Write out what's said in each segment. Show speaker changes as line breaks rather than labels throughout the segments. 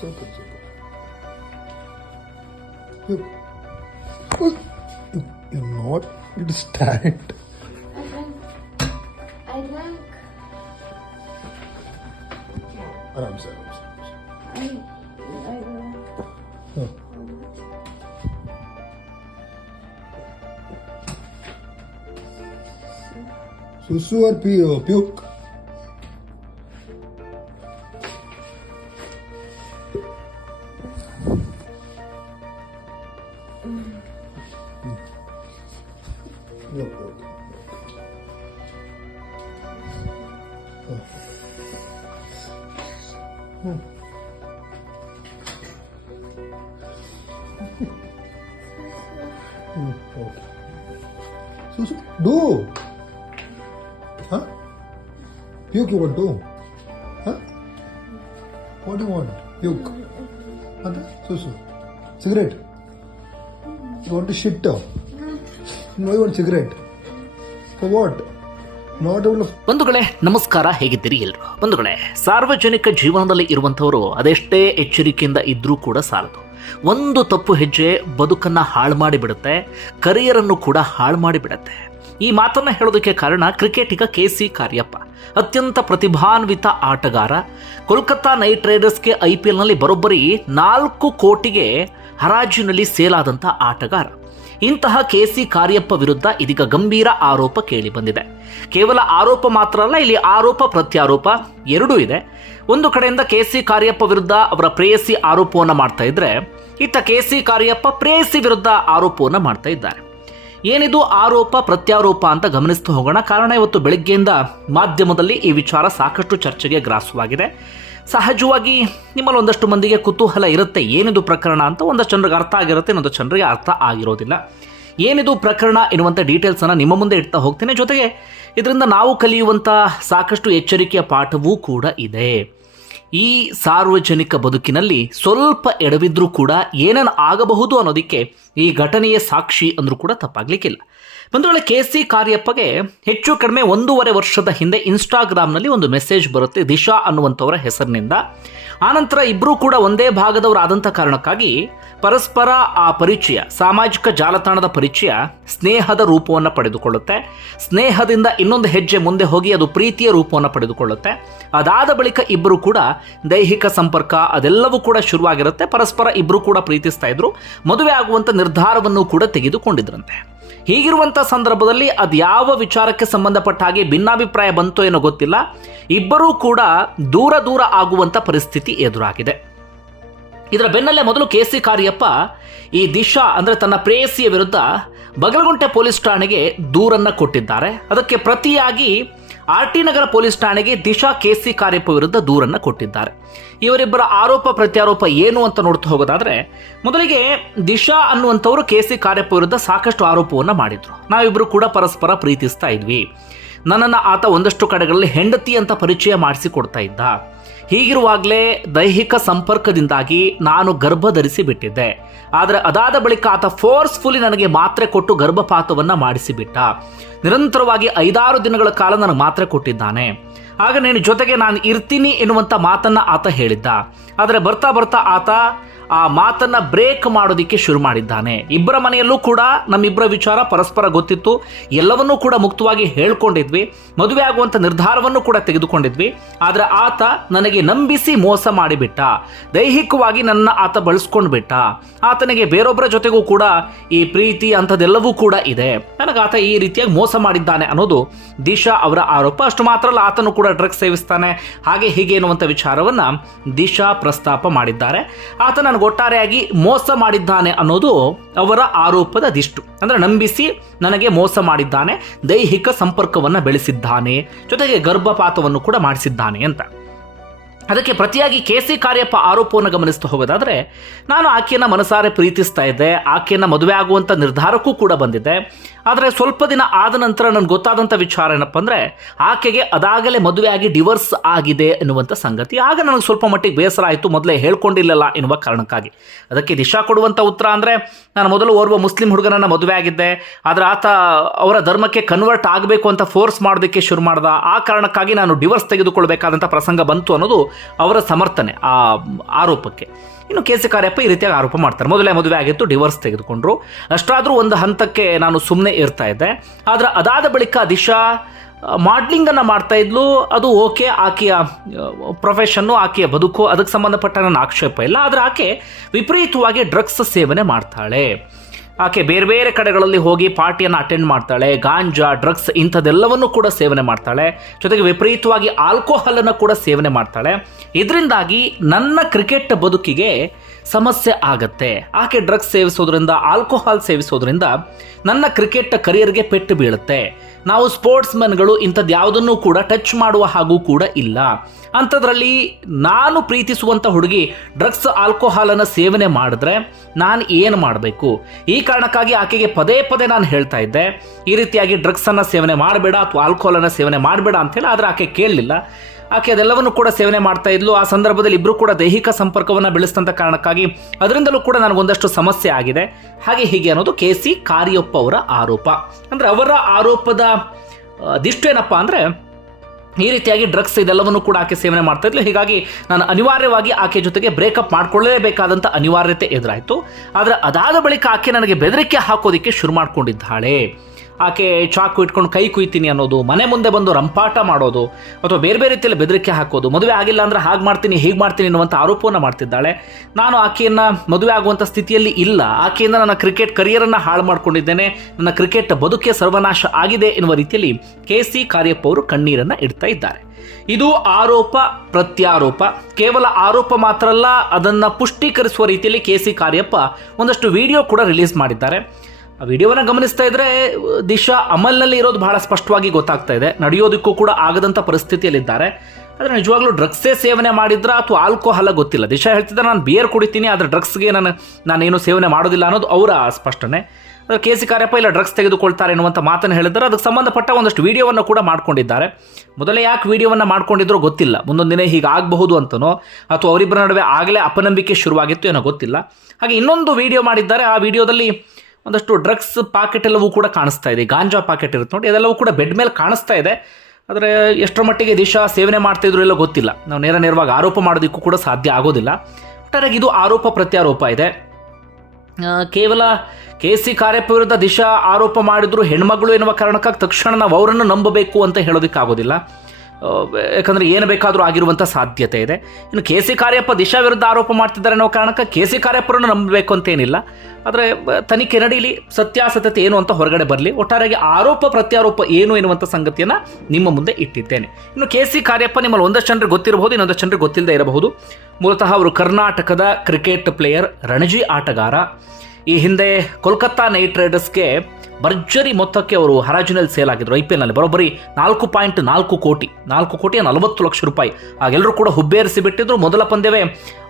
super, super. You, you know what? You.
I drank. I drank.
No, I'm sorry. I'm sorry.
I, I drank.
Huh. Susu or puke? 음. 음. 이렇게, 이렇게. 응. 응. 어. 소스? 노! 어? 여기 원도. 어? 원도 원. 여기. 안 돼? 소스. 시그렛. You want to shit?
No, you want ಬಂಧುಗಳೇ ನಮಸ್ಕಾರ ಹೇಗಿದ್ದೀರಿ ಎಲ್ರು? ಬಂಧುಗಳೇ ಸಾರ್ವಜನಿಕ ಜೀವನದಲ್ಲಿ ಇರುವಂಥವರು ಅದೆಷ್ಟೇ ಎಚ್ಚರಿಕೆಯಿಂದ ಇದ್ರೂ ಕೂಡ ಸಾಲದು. ಒಂದು ತಪ್ಪು ಹೆಜ್ಜೆ ಬದುಕನ್ನ ಹಾಳು ಮಾಡಿಬಿಡುತ್ತೆ ಕರಿಯರನ್ನು ಕೂಡ ಹಾಳು ಮಾಡಿಬಿಡುತ್ತೆ. ಈ ಮಾತನ್ನ ಹೇಳೋದಕ್ಕೆ ಕಾರಣ ಕ್ರಿಕೆಟಿಗ ಕೆ ಸಿ ಕಾರ್ಯಪ್ಪ. ಅತ್ಯಂತ ಪ್ರತಿಭಾನ್ವಿತ ಆಟಗಾರ. ಕೋಲ್ಕತ್ತಾ ನೈಟ್ ರೈಡರ್ಸ್ಗೆ ಐ ಪಿ ಎಲ್ನಲ್ಲಿ ಬರೋಬ್ಬರಿ ನಾಲ್ಕು ಕೋಟಿಗೆ ಹರಾಜಿನಲ್ಲಿ ಸೇಲಾದಂಥ ಆಟಗಾರ. ಇಂತಹ ಕೆಸಿ ಕಾರ್ಯಪ್ಪ ವಿರುದ್ಧ ಇದೀಗ ಗಂಭೀರ ಆರೋಪ ಕೇಳಿ ಬಂದಿದೆ ಕೇವಲ ಆರೋಪ ಮಾತ್ರ ಅಲ್ಲ, ಇಲ್ಲಿ ಆರೋಪ ಪ್ರತ್ಯಾರೋಪ ಎರಡೂ ಇದೆ. ಒಂದು ಕಡೆಯಿಂದ ಕೆಸಿ ಕಾರ್ಯಪ್ಪ ವಿರುದ್ಧ ಅವರ ಪ್ರೇಯಸಿ ಆರೋಪವನ್ನು ಮಾಡ್ತಾ ಇದ್ರೆ, ಇತ್ತ ಕೆಸಿ ಕಾರ್ಯಪ್ಪ ಪ್ರೇಯಸಿ ವಿರುದ್ಧ ಆರೋಪವನ್ನು ಮಾಡ್ತಾ ಇದ್ದಾರೆ. ಏನಿದು ಆರೋಪ ಪ್ರತ್ಯಾರೋಪ ಅಂತ ಗಮನಿಸ್ತಾ ಹೋಗೋಣ. ಕಾರಣ ಇವತ್ತು ಬೆಳಗ್ಗೆಯಿಂದ ಮಾಧ್ಯಮದಲ್ಲಿ ಈ ವಿಚಾರ ಸಾಕಷ್ಟು ಚರ್ಚೆಗೆ ಗ್ರಾಸವಾಗಿದೆ. ಸಹಜವಾಗಿ ನಿಮ್ಮಲ್ಲಿ ಒಂದಷ್ಟು ಮಂದಿಗೆ ಕುತೂಹಲ ಇರುತ್ತೆ, ಏನಿದು ಪ್ರಕರಣ ಅಂತ ಒಂದಷ್ಟು ಜನರಿಗೆ ಅರ್ಥ ಆಗಿರುತ್ತೆ, ಇನ್ನೊಂದು ಜನರಿಗೆ ಅರ್ಥ ಆಗಿರೋದಿಲ್ಲ. ಏನಿದು ಪ್ರಕರಣ ಎನ್ನುವಂಥ ಡೀಟೇಲ್ಸನ್ನು ನಿಮ್ಮ ಮುಂದೆ ಇಡ್ತಾ ಹೋಗ್ತೇನೆ. ಜೊತೆಗೆ ಇದರಿಂದ ನಾವು ಕಲಿಯುವಂಥ ಸಾಕಷ್ಟು ಎಚ್ಚರಿಕೆಯ ಪಾಠವೂ ಕೂಡ ಇದೆ. ಈ ಸಾರ್ವಜನಿಕ ಬದುಕಿನಲ್ಲಿ ಸ್ವಲ್ಪ ಎಡವಿದ್ರೂ ಕೂಡ ಏನೇನು ಆಗಬಹುದು ಅನ್ನೋದಕ್ಕೆ ಈ ಘಟನೆಯ ಸಾಕ್ಷಿ ಅಂದರೂ ಕೂಡ ತಪ್ಪಾಗ್ಲಿಕ್ಕಿಲ್ಲ. ಒಂದು ವೇಳೆ ಕೆ ಸಿ ಕಾರ್ಯಪ್ಪಗೆ ಹೆಚ್ಚು ಕಡಿಮೆ ಒಂದೂವರೆ ವರ್ಷದ ಹಿಂದೆ ಇನ್ಸ್ಟಾಗ್ರಾಮ್ನಲ್ಲಿ ಒಂದು ಮೆಸೇಜ್ ಬರುತ್ತೆ, ದಿಶಾ ಅನ್ನುವಂಥವರ ಹೆಸರಿನಿಂದ. ಆನಂತರ ಇಬ್ಬರೂ ಕೂಡ ಒಂದೇ ಭಾಗದವರಾದಂಥ ಕಾರಣಕ್ಕಾಗಿ ಪರಸ್ಪರ ಆ ಪರಿಚಯ, ಸಾಮಾಜಿಕ ಜಾಲತಾಣದ ಪರಿಚಯ ಸ್ನೇಹದ ರೂಪವನ್ನು ಪಡೆದುಕೊಳ್ಳುತ್ತೆ. ಸ್ನೇಹದಿಂದ ಇನ್ನೊಂದು ಹೆಜ್ಜೆ ಮುಂದೆ ಹೋಗಿ ಅದು ಪ್ರೀತಿಯ ರೂಪವನ್ನು ಪಡೆದುಕೊಳ್ಳುತ್ತೆ. ಅದಾದ ಬಳಿಕ ಇಬ್ಬರು ಕೂಡ ದೈಹಿಕ ಸಂಪರ್ಕ ಅದೆಲ್ಲವೂ ಕೂಡ ಶುರುವಾಗಿರುತ್ತೆ. ಪರಸ್ಪರ ಇಬ್ಬರು ಕೂಡ ಪ್ರೀತಿಸ್ತಾ ಇದ್ರು. ಮದುವೆ ಆಗುವಂಥ ನಿರ್ಧಾರವನ್ನು ಕೂಡ ತೆಗೆದುಕೊಂಡಿದ್ರಂತೆ. ಹೀಗಿರುವಂಥ ಸಂದರ್ಭದಲ್ಲಿ ಅದು ಯಾವ ವಿಚಾರಕ್ಕೆ ಸಂಬಂಧಪಟ್ಟ ಹಾಗೆ ಭಿನ್ನಾಭಿಪ್ರಾಯ ಬಂತೋ ಏನೋ ಗೊತ್ತಿಲ್ಲ. ಇಬ್ಬರೂ ಕೂಡ ದೂರ ದೂರ ಆಗುವಂಥ ಪರಿಸ್ಥಿತಿ ಎದುರಾಗಿದೆ. ಇದರ ಬೆನ್ನಲ್ಲೇ ಮೊದಲು ಕೆ ಸಿ ಕಾರ್ಯಪ್ಪ ಈ ದಿಶಾ ಅಂದರೆ ತನ್ನ ಪ್ರೇಯಸಿಯ ವಿರುದ್ಧ ಬಗಲಗುಂಟೆ ಪೊಲೀಸ್ ಠಾಣೆಗೆ ದೂರನ್ನ ಕೊಟ್ಟಿದ್ದಾರೆ. ಅದಕ್ಕೆ ಪ್ರತಿಯಾಗಿ ಆರ್ ಟಿ ನಗರ ಪೊಲೀಸ್ ಠಾಣೆಗೆ ದಿಶಾ ಕೆಸಿ ಕಾರ್ಯಪ್ಪ ವಿರುದ್ಧ ದೂರನ್ನ ಕೊಟ್ಟಿದ್ದಾರೆ. ಇವರಿಬ್ಬರ ಆರೋಪ ಪ್ರತ್ಯಾರೋಪ ಏನು ಅಂತ ನೋಡ್ತಾ ಹೋಗೋದಾದ್ರೆ, ಮೊದಲಿಗೆ ದಿಶಾ ಅನ್ನುವಂಥವರು ಕೆ ಸಿ ಕಾರ್ಯಪ್ಪ ವಿರುದ್ಧ ಸಾಕಷ್ಟು ಆರೋಪವನ್ನು ಮಾಡಿದ್ರು. ನಾವಿಬ್ಬರು ಕೂಡ ಪರಸ್ಪರ ಪ್ರೀತಿಸ್ತಾ ಇದ್ವಿ. ನನ್ನನ್ನು ಆತ ಒಂದಷ್ಟು ಕಡೆಗಳಲ್ಲಿ ಹೆಂಡತಿ ಅಂತ ಪರಿಚಯ ಮಾಡಿಸಿಕೊಡ್ತಾ ಇದ್ದ. ಹೀಗಿರುವಾಗಲೇ ದೈಹಿಕ ಸಂಪರ್ಕದಿಂದಾಗಿ ನಾನು ಗರ್ಭ ಧರಿಸಿ ಬಿಟ್ಟಿದ್ದೆ ಆದರೆ ಅದಾದ ಬಳಿಕ ಆತ ಫೋರ್ಸ್ಫುಲಿ ನನಗೆ ಮಾತ್ರೆ ಕೊಟ್ಟು ಗರ್ಭಪಾತವನ್ನು ಮಾಡಿಸಿಬಿಟ್ಟ. ನಿರಂತರವಾಗಿ ಐದಾರು ದಿನಗಳ ಕಾಲ ನನಗೆ ಮಾತ್ರೆ ಕೊಟ್ಟಿದ್ದಾನೆ. ಆಗ ನೀನು ಜೊತೆಗೆ ನಾನು ಇರ್ತೀನಿ ಎನ್ನುವಂಥ ಮಾತನ್ನ ಆತ ಹೇಳಿದ್ದ. ಆದರೆ ಬರ್ತಾ ಬರ್ತಾ ಆತ ಆ ಮಾತನ್ನ ಬ್ರೇಕ್ ಮಾಡೋದಿಕ್ಕೆ ಶುರು ಮಾಡಿದ್ದಾನೆ. ಇಬ್ಬರ ಮನೆಯಲ್ಲೂ ಕೂಡ ನಮ್ಮಿಬ್ಬರ ವಿಚಾರ ಪರಸ್ಪರ ಗೊತ್ತಿತ್ತು. ಎಲ್ಲವನ್ನೂ ಕೂಡ ಮುಕ್ತವಾಗಿ ಹೇಳ್ಕೊಂಡಿದ್ವಿ. ಮದುವೆ ಆಗುವಂಥ ನಿರ್ಧಾರವನ್ನು ಕೂಡ ತೆಗೆದುಕೊಂಡಿದ್ವಿ. ಆದರೆ ಆತ ನನಗೆ ನಂಬಿಸಿ ಮೋಸ ಮಾಡಿಬಿಟ್ಟ. ದೈಹಿಕವಾಗಿ ನನ್ನ ಆತ ಬಳಸ್ಕೊಂಡು ಬಿಟ್ಟ ಆತನಿಗೆ ಬೇರೊಬ್ಬರ ಜೊತೆಗೂ ಕೂಡ ಈ ಪ್ರೀತಿ ಅಂಥದ್ದೆಲ್ಲವೂ ಕೂಡ ಇದೆ. ನನಗೆ ಆತ ಈ ರೀತಿಯಾಗಿ ಮೋಸ ಮಾಡಿದ್ದಾನೆ ಅನ್ನೋದು ದಿಶಾ ಅವರ ಆರೋಪ. ಅಷ್ಟು ಮಾತ್ರ ಅಲ್ಲ, ಆತನು ಕೂಡ ಡ್ರಗ್ಸ್ ಸೇವಿಸ್ತಾನೆ. ಹಾಗೆ ಹೀಗೆ ಎನ್ನುವಂಥ ವಿಚಾರವನ್ನು ದಿಶಾ ಪ್ರಸ್ತಾಪ ಮಾಡಿದ್ದಾರೆ. ಆತ ನನಗೆ ಒಟ್ಟಾರೆಯಾಗಿ ಮೋಸ ಮಾಡಿದ್ದಾನೆ ಅನ್ನೋದು ಅವರ ಆರೋಪದ ದಿಷ್ಟು. ಅಂದರೆ ನಂಬಿಸಿ ನನಗೆ ಮೋಸ ಮಾಡಿದ್ದಾನೆ, ದೈಹಿಕ ಸಂಪರ್ಕವನ್ನು ಬೆಳೆಸಿದ್ದಾನೆ, ಜೊತೆಗೆ ಗರ್ಭಪಾತವನ್ನು ಕೂಡ ಮಾಡಿಸಿದ್ದಾನೆ ಅಂತ. ಅದಕ್ಕೆ ಪ್ರತಿಯಾಗಿ ಕೆ ಸಿ ಕಾರ್ಯಪ್ಪ ಆರೋಪವನ್ನು ಗಮನಿಸ್ತಾ ಹೋಗೋದಾದರೆ, ನಾನು ಆಕೆಯನ್ನು ಮನಸಾರೆ ಪ್ರೀತಿಸ್ತಾ ಇದ್ದೆ, ಆಕೆಯನ್ನು ಮದುವೆ ಆಗುವಂಥ ನಿರ್ಧಾರಕ್ಕೂ ಕೂಡ ಬಂದಿದ್ದೆ. ಆದರೆ ಸ್ವಲ್ಪ ದಿನ ಆದ ನಂತರ ನನಗೆ ಗೊತ್ತಾದಂಥ ವಿಚಾರ ಏನಪ್ಪ ಅಂದರೆ, ಆಕೆಗೆ ಅದಾಗಲೇ ಮದುವೆ ಆಗಿ ಡಿವರ್ಸ್ ಆಗಿದೆ ಎನ್ನುವಂಥ ಸಂಗತಿ. ಆಗ ನನಗೆ ಸ್ವಲ್ಪ ಮಟ್ಟಿಗೆ ಬೇಸರ ಆಯಿತು, ಮೊದಲೇ ಹೇಳ್ಕೊಂಡಿಲ್ಲಲ್ಲ ಎನ್ನುವ ಕಾರಣಕ್ಕಾಗಿ. ಅದಕ್ಕೆ ದಿಶಾ ಕೊಡುವಂಥ ಉತ್ತರ ಅಂದರೆ, ನಾನು ಮೊದಲು ಓರ್ವ ಮುಸ್ಲಿಂ ಹುಡುಗನನ್ನು ಮದುವೆ ಆಗಿದ್ದೆ, ಆದರೆ ಆತ ಅವರ ಧರ್ಮಕ್ಕೆ ಕನ್ವರ್ಟ್ ಆಗಬೇಕು ಅಂತ ಫೋರ್ಸ್ ಮಾಡೋದಕ್ಕೆ ಶುರು ಮಾಡ್ದ. ಆ ಕಾರಣಕ್ಕಾಗಿ ನಾನು ಡಿವರ್ಸ್ ತೆಗೆದುಕೊಳ್ಬೇಕಾದಂಥ ಪ್ರಸಂಗ ಬಂತು ಅನ್ನೋದು ಅವರ ಸಮರ್ಥನೆ, ಆ ಆರೋಪಕ್ಕೆ. ಇನ್ನು ಕೆ ಸಿ ಕಾರ್ಯಪ್ಪ ಈ ರೀತಿಯಾಗಿ ಆರೋಪ ಮಾಡ್ತಾರೆ. ಮೊದಲೇ ಮದುವೆ ಆಗಿತ್ತು ಡಿವೋರ್ಸ್ ತೆಗೆದುಕೊಂಡ್ರು. ಅಷ್ಟಾದರೂ ಒಂದು ಹಂತಕ್ಕೆ ನಾನು ಸುಮ್ಮನೆ ಇರ್ತಾ ಇದ್ದೆ. ಆದರೆ ಅದಾದ ಬಳಿಕ ದಿಶಾ ಮಾಡ್ಲಿಂಗನ್ನು ಮಾಡ್ತಾ ಇದ್ಲು. ಅದು ಓಕೆ, ಆಕೆಯ ಪ್ರೊಫೆಷನ್ನು ಆಕೆಯ ಬದುಕು, ಅದಕ್ಕೆ ಸಂಬಂಧಪಟ್ಟ ನನ್ನ ಆಕ್ಷೇಪ ಇಲ್ಲ. ಆದರೆ ಆಕೆ ವಿಪರೀತವಾಗಿ ಡ್ರಗ್ಸ್ ಸೇವನೆ ಮಾಡ್ತಾಳೆ. ಆಕೆ ಬೇರೆ ಬೇರೆ ಕಡೆಗಳಲ್ಲಿ ಹೋಗಿ ಪಾರ್ಟಿಯನ್ನು ಅಟೆಂಡ್ ಮಾಡ್ತಾಳೆ, ಗಾಂಜಾ ಡ್ರಗ್ಸ್ ಇಂಥದ್ದೆಲ್ಲವನ್ನು ಕೂಡ ಸೇವನೆ ಮಾಡ್ತಾಳೆ, ಜೊತೆಗೆ ವಿಪರೀತವಾಗಿ ಆಲ್ಕೋಹಾಲನ್ನು ಕೂಡ ಸೇವನೆ ಮಾಡ್ತಾಳೆ. ಇದರಿಂದಾಗಿ ನನ್ನ ಕ್ರಿಕೆಟ್ ಬದುಕಿಗೆ ಸಮಸ್ಯೆ ಆಗತ್ತೆ. ಆಕೆ ಡ್ರಗ್ಸ್ ಸೇವಿಸೋದ್ರಿಂದ ಆಲ್ಕೋಹಾಲ್ ಸೇವಿಸೋದ್ರಿಂದ ನನ್ನ ಕ್ರಿಕೆಟ್ ಕರಿಯರ್ಗೆ ಪೆಟ್ಟು ಬೀಳುತ್ತೆ. ನಾವು ಸ್ಪೋರ್ಟ್ಸ್ ಮೆನ್ಗಳು ಇಂಥದ್ದು ಯಾವುದನ್ನು ಕೂಡ ಟಚ್ ಮಾಡುವ ಹಾಗೂ ಕೂಡ ಇಲ್ಲ. ಅಂಥದ್ರಲ್ಲಿ ನಾನು ಪ್ರೀತಿಸುವಂಥ ಹುಡುಗಿ ಡ್ರಗ್ಸ್, ಆಲ್ಕೋಹಾಲನ್ನು ಸೇವನೆ ಮಾಡಿದ್ರೆ ನಾನು ಏನು ಮಾಡಬೇಕು? ಈ ಕಾರಣಕ್ಕಾಗಿ ಆಕೆಗೆ ಪದೇ ಪದೇ ನಾನು ಹೇಳ್ತಾ ಇದ್ದೆ, ಈ ರೀತಿಯಾಗಿ ಡ್ರಗ್ಸನ್ನು ಸೇವನೆ ಮಾಡಬೇಡ ಅಥವಾ ಆಲ್ಕೋಹಾಲನ್ನು ಸೇವನೆ ಮಾಡಬೇಡ ಅಂತೇಳಿ ಆದರೆ ಆಕೆ ಕೇಳಲಿಲ್ಲ. ಆಕೆ ಅದೆಲ್ಲವನ್ನು ಕೂಡ ಸೇವನೆ ಮಾಡ್ತಾ ಇದ್ಲು. ಆ ಸಂದರ್ಭದಲ್ಲಿ ಇಬ್ಬರು ಕೂಡ ದೈಹಿಕ ಸಂಪರ್ಕವನ್ನು ಬೆಳೆಸಿದಂತ ಕಾರಣಕ್ಕಾಗಿ ಅದರಿಂದಲೂ ಕೂಡ ನನಗೊಂದಷ್ಟು ಸಮಸ್ಯೆ ಆಗಿದೆ. ಹಾಗೆ ಹೀಗೆ ಅನ್ನೋದು ಕೆ ಸಿ ಕಾರಿಯಪ್ಪ ಅವರ ಆರೋಪ. ಅಂದ್ರೆ ಅವರ ಆರೋಪದ ಅದಿಷ್ಟು ದಿಷ್ಟು ಏನಪ್ಪ ಅಂದರೆ ಈ ರೀತಿಯಾಗಿ ಡ್ರಗ್ಸ್ ಇದೆಲ್ಲವನ್ನು ಕೂಡ ಆಕೆ ಸೇವನೆ ಮಾಡ್ತಾ ಇದ್ಲು. ಹೀಗಾಗಿ ನಾನು ಅನಿವಾರ್ಯವಾಗಿ ಆಕೆ ಜೊತೆಗೆ ಬ್ರೇಕಪ್ ಮಾಡಿಕೊಳ್ಳಲೇಬೇಕಾದಂಥ ಅನಿವಾರ್ಯತೆ ಎದುರಾಯಿತು. ಆದರೆ ಅದಾದ ಬಳಿಕ ಆಕೆ ನನಗೆ ಬೆದರಿಕೆ ಹಾಕೋದಕ್ಕೆ ಶುರು ಮಾಡ್ಕೊಂಡಿದ್ದಾಳೆ. ಆಕೆ ಚಾಕು ಇಟ್ಕೊಂಡು ಕೈ ಕುಯ್ತೀನಿ ಅನ್ನೋದು, ಮನೆ ಮುಂದೆ ಬಂದು ರಂಪಾಟ ಮಾಡೋದು, ಅಥವಾ ಬೇರೆ ಬೇರೆ ರೀತಿಯಲ್ಲಿ ಬೆದರಿಕೆ ಹಾಕೋದು, ಮದುವೆ ಆಗಿಲ್ಲ ಅಂದ್ರೆ ಹಾಗೆ ಮಾಡ್ತೀನಿ, ಹೀಗೆ ಮಾಡ್ತೀನಿ ಅನ್ನುವಂಥ ಆರೋಪವನ್ನು ಮಾಡ್ತಿದ್ದಾಳೆ. ನಾನು ಆಕೆಯನ್ನು ಮದುವೆ ಆಗುವಂಥ ಸ್ಥಿತಿಯಲ್ಲಿ ಇಲ್ಲ. ಆಕೆಯಿಂದ ನನ್ನ ಕ್ರಿಕೆಟ್ ಕರಿಯರನ್ನು ಹಾಳು ಮಾಡಿಕೊಂಡಿದ್ದೇನೆ. ನನ್ನ ಕ್ರಿಕೆಟ್ ಬದುಕೆ ಸರ್ವನಾಶ ಆಗಿದೆ ಎನ್ನುವ ರೀತಿಯಲ್ಲಿ ಕೆ ಸಿ ಕಾರ್ಯಪ್ಪ ಅವರು ಕಣ್ಣೀರನ್ನು ಇಡ್ತಾ ಇದ್ದಾರೆ. ಇದು ಆರೋಪ, ಪ್ರತ್ಯಾರೋಪ. ಕೇವಲ ಆರೋಪ ಮಾತ್ರ ಅಲ್ಲ, ಅದನ್ನು ಪುಷ್ಟೀಕರಿಸುವ ರೀತಿಯಲ್ಲಿ ಕೆ ಸಿ ಕಾರ್ಯಪ್ಪ ಒಂದಷ್ಟು ವಿಡಿಯೋ ಕೂಡ ರಿಲೀಸ್ ಮಾಡಿದ್ದಾರೆ. ಆ ವಿಡಿಯೋವನ್ನು ಗಮನಿಸ್ತಾ ಇದ್ರೆ, ದಿಶಾ ಅಮಲ್ನಲ್ಲಿ ಇರೋದು ಬಹಳ ಸ್ಪಷ್ಟವಾಗಿ ಗೊತ್ತಾಗ್ತಾ ಇದೆ. ನಡೆಯೋದಕ್ಕೂ ಕೂಡ ಆಗದಂಥ ಪರಿಸ್ಥಿತಿಯಲ್ಲಿದ್ದಾರೆ. ಆದರೆ ನಿಜವಾಗ್ಲೂ ಡ್ರಗ್ಸೇ ಸೇವನೆ ಮಾಡಿದ್ರ ಅಥವಾ ಆಲ್ಕೋಹಾಲ ಗೊತ್ತಿಲ್ಲ. ದಿಶಾ ಹೇಳ್ತಿದ್ರೆ ನಾನು ಬಿಯರ್ ಕುಡಿತೀನಿ, ಆದರೆ ಡ್ರಗ್ಸ್ಗೆ ನಾನು, ನಾನೇನು ಸೇವನೆ ಮಾಡೋದಿಲ್ಲ ಅನ್ನೋದು ಅವರ ಸ್ಪಷ್ಟನೆ. ಅದರ ಕೆ ಸಿ ಕಾರ್ಯಪ್ಪ ಇಲ್ಲ, ಡ್ರಗ್ಸ್ ತೆಗೆದುಕೊಳ್ತಾರೆ ಎನ್ನುವಂಥ ಮಾತನ್ನು ಹೇಳಿದ್ದಾರೆ. ಅದಕ್ಕೆ ಸಂಬಂಧಪಟ್ಟ ಒಂದಷ್ಟು ವಿಡಿಯೋವನ್ನು ಕೂಡ ಮಾಡ್ಕೊಂಡಿದ್ದಾರೆ. ಮೊದಲೇ ಯಾಕೆ ವಿಡಿಯೋವನ್ನು ಮಾಡ್ಕೊಂಡಿದ್ರು ಗೊತ್ತಿಲ್ಲ. ಮುಂದೊಂದು ದಿನ ಹೀಗೆ ಆಗಬಹುದು ಅಂತನೋ, ಅಥವಾ ಅವರಿಬ್ಬರ ನಡುವೆ ಆಗಲೇ ಅಪನಂಬಿಕೆ ಶುರುವಾಗಿತ್ತು ಏನೋ ಗೊತ್ತಿಲ್ಲ. ಹಾಗೆ ಇನ್ನೊಂದು ವಿಡಿಯೋ ಮಾಡಿದ್ದಾರೆ. ಆ ವಿಡಿಯೋದಲ್ಲಿ ಒಂದಷ್ಟು ಡ್ರಗ್ಸ್ ಪಾಕೆಟ್ ಎಲ್ಲವೂ ಕೂಡ ಕಾಣಿಸ್ತಾ ಇದೆ. ಗಾಂಜಾ ಪಾಕೆಟ್ ಇರುತ್ತೆ ನೋಡಿ, ಅದೆಲ್ಲವೂ ಕೂಡ ಬೆಡ್ ಮೇಲೆ ಕಾಣಿಸ್ತಾ ಇದೆ. ಆದರೆ ಎಷ್ಟರ ಮಟ್ಟಿಗೆ ದಿಶಾ ಸೇವನೆ ಮಾಡ್ತಾ ಇದ್ರು ಎಲ್ಲ ಗೊತ್ತಿಲ್ಲ. ನಾವು ನೇರ ನೇರವಾಗಿ ಆರೋಪ ಮಾಡೋದಕ್ಕೂ ಕೂಡ ಸಾಧ್ಯ ಆಗೋದಿಲ್ಲ. ಒಟ್ಟಾರೆಯಾಗಿ ಇದು ಆರೋಪ ಪ್ರತ್ಯಾರೋಪ ಇದೆ. ಕೇವಲ ಕೆ ಸಿ ಕಾರ್ಯಪ್ಪ ವಿರುದ್ಧ ದಿಶಾ ಆರೋಪ ಮಾಡಿದ್ರು ಹೆಣ್ಮಗಳು ಎನ್ನುವ ಕಾರಣಕ್ಕಾಗಿ ತಕ್ಷಣ ನಾವು ಅವರನ್ನು ನಂಬಬೇಕು ಅಂತ ಹೇಳೋದಕ್ಕಾಗೋದಿಲ್ಲ. ಯಾಕಂದ್ರೆ ಏನು ಬೇಕಾದರೂ ಆಗಿರುವಂಥ ಸಾಧ್ಯತೆ ಇದೆ. ಇನ್ನು ಕೆ ಸಿ ಕಾರ್ಯಪ್ಪ ದಿಶಾ ವಿರುದ್ಧ ಆರೋಪ ಮಾಡ್ತಿದ್ದಾರೆ ಅನ್ನೋ ಕಾರಣಕ್ಕೆ ಕೆ ಸಿ ಕಾರ್ಯಪ್ಪರನ್ನು ನಂಬಬೇಕು ಅಂತೇನಿಲ್ಲ ಆದರೆ ತನಿಖೆ ನಡೀಲಿ ಸತ್ಯಾಸತ್ಯತೆ ಏನು ಅಂತ ಹೊರಗಡೆ ಬರಲಿ. ಒಟ್ಟಾರೆಯಾಗಿ ಆರೋಪ ಪ್ರತ್ಯಾರೋಪ ಏನು ಎನ್ನುವಂಥ ಸಂಗತಿಯನ್ನು ನಿಮ್ಮ ಮುಂದೆ ಇಟ್ಟಿದ್ದೇನೆ. ಇನ್ನು ಕೆ ಸಿ ಕಾರ್ಯಪ್ಪ ನಿಮ್ಮಲ್ಲಿ ಒಂದಷ್ಟು ಜನರಿಗೆ ಗೊತ್ತಿರಬಹುದು, ಇನ್ನೊಂದಷ್ಟು ಜನರಿಗೆ ಗೊತ್ತಿಲ್ಲದೆ ಇರಬಹುದು. ಮೂಲತಃ ಅವರು ಕರ್ನಾಟಕದ ಕ್ರಿಕೆಟ್ ಪ್ಲೇಯರ್ ರಣಜಿ ಆಟಗಾರ. ಈ ಹಿಂದೆ ಕೋಲ್ಕತ್ತಾ ನೈಟ್ ರೈಡರ್ಸ್ಗೆ ಭರ್ಜರಿ ಮೊತ್ತಕ್ಕೆ ಅವರು ಹರಾಜಿನಲ್ಲಿ ಸೇಲ್ ಆಗಿದ್ರು ಐ ಪಿ ಎಲ್ನಲ್ಲಿ ಬರೋಬ್ಬರಿ ನಾಲ್ಕು ಪಾಯಿಂಟ್ ನಾಲ್ಕು ಕೋಟಿ ನಾಲ್ಕು ಕೋಟಿ ನಲವತ್ತು ಲಕ್ಷ ರೂಪಾಯಿ. ಹಾಗೆಲ್ಲರೂ ಕೂಡ ಹುಬ್ಬೇರಿಸಿ ಬಿಟ್ಟಿದ್ರು ಮೊದಲ ಪಂದ್ಯವೇ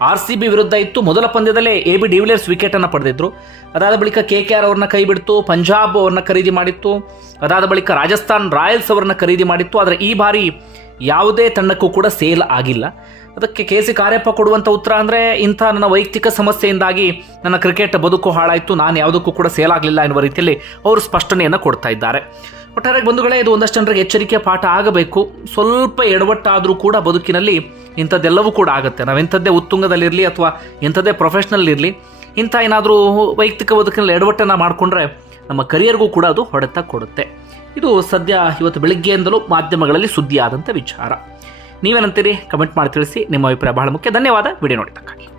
ಆರ್ ಸಿ ಬಿ ವಿರುದ್ಧ ಇತ್ತು. ಮೊದಲ ಪಂದ್ಯದಲ್ಲೇ ಎ ಬಿ ಡಿವಿಲಿಯರ್ಸ್ ವಿಕೆಟನ್ನು ಪಡೆದಿದ್ರು. ಅದಾದ ಬಳಿಕ ಕೆ ಕೆ ಆರ್ ಅವ್ರನ್ನ ಕೈ ಬಿಡ್ತು, ಪಂಜಾಬ್ ಅವ್ರನ್ನ ಖರೀದಿ ಮಾಡಿತ್ತು. ಅದಾದ ಬಳಿಕ ರಾಜಸ್ಥಾನ್ ರಾಯಲ್ಸ್ ಅವರನ್ನ ಖರೀದಿ ಮಾಡಿತ್ತು. ಆದರೆ ಈ ಬಾರಿ ಯಾವುದೇ ತಂಡಕ್ಕೂ ಕೂಡ ಸೇಲ್ ಆಗಿಲ್ಲ. ಅದಕ್ಕೆ ಕೆ ಸಿ ಕಾರ್ಯಪ್ಪ ಕೊಡುವಂಥ ಉತ್ತರ ಅಂದರೆ ಇಂಥ ನನ್ನ ವೈಯಕ್ತಿಕ ಸಮಸ್ಯೆಯಿಂದಾಗಿ ನನ್ನ ಕ್ರಿಕೆಟ್ ಬದುಕು ಹಾಳಾಯಿತು. ನಾನು ಯಾವುದಕ್ಕೂ ಕೂಡ ಸೇಲ್ ಆಗಲಿಲ್ಲ ಎನ್ನುವ ರೀತಿಯಲ್ಲಿ ಅವರು ಸ್ಪಷ್ಟನೆಯನ್ನು ಕೊಡ್ತಾ ಇದ್ದಾರೆ. ಒಟ್ಟಾರೆ ಬಂಧುಗಳೇ, ಇದು ಒಂದಷ್ಟು ಜನರಿಗೆ ಎಚ್ಚರಿಕೆ ಪಾಠ ಆಗಬೇಕು. ಸ್ವಲ್ಪ ಎಡವಟ್ಟಾದರೂ ಕೂಡ ಬದುಕಿನಲ್ಲಿ ಇಂಥದ್ದೆಲ್ಲವೂ ಕೂಡ ಆಗುತ್ತೆ. ನಾವು ನಾವೆಂಥದ್ದೇ ಉತ್ತುಂಗದಲ್ಲಿರಲಿ ಅಥವಾ ಇಂಥದ್ದೇ ಪ್ರೊಫೆಷ್ನಲ್ ಇರಲಿ, ಇಂಥ ಏನಾದರೂ ವೈಯಕ್ತಿಕ ಬದುಕಿನಲ್ಲಿ ಎಡವಟ್ಟನ್ನು ಮಾಡಿಕೊಂಡ್ರೆ ನಮ್ಮ ಕರಿಯರ್ಗೂ ಕೂಡ ಅದು ಹೊಡೆತ ಕೊಡುತ್ತೆ. ಇದು ಸದ್ಯ ಇವತ್ತು ಬೆಳಿಗ್ಗೆಯಿಂದಲೂ ಮಾಧ್ಯಮಗಳಲ್ಲಿ ಸುದ್ದಿಯಾದಂಥ ವಿಚಾರ. ನೀವೇನಂತೀರಿ? ಕಮೆಂಟ್ ಮಾಡಿ ತಿಳಿಸಿ. ನಿಮ್ಮ ಅಭಿಪ್ರಾಯ ಬಹಳ ಮುಖ್ಯ. ಧನ್ಯವಾದ. ವಿಡಿಯೋ ನೋಡಿದ್ದಕ್ಕಾಗಿ.